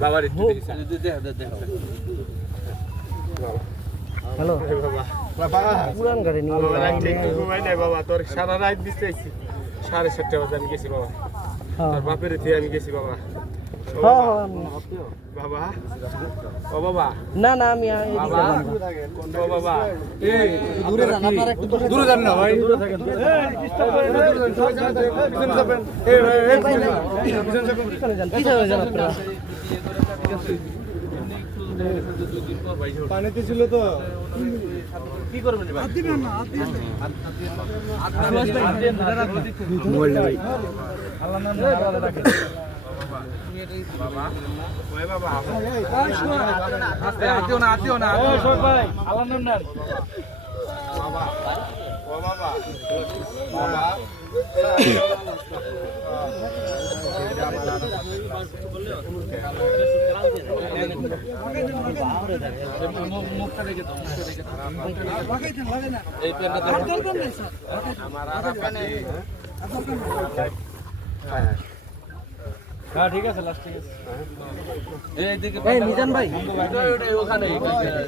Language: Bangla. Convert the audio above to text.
বাবার একটু হ্যালো বাবা পুরান গাড়ি নিয়ে বাবা তোর সারা রাত দিতেছি 7:30 বাজে আমি গেছি বাবা তোর বাপের থেকে আমি গেছি বাবা বাবা ও বাবা না না আমি বাবা ও বাবা এই দূরে যান আপনারা একটু দূরে যান না ভাই দূরে থাকেন পিছনে যাবেন এই পিছনে যাবেন কিভাবে যান আপনারা পানিতে ছিল তো কি করবেন ভাই দিবেন না মোবাইল ভাই আল্লাহ নাম আলাদা রাখেন বাবা ওই বাবা আতিও না ওই সব ভাই আল্লাহ নাম নেন বাবা ও বাবা বাবা মুখটা দেখে তো এই পেনটা আমার আর হ্যাঁ ঠিক আছে লাস্ট ঠিক আছে এই দিকে মিজান ভাই ওখানে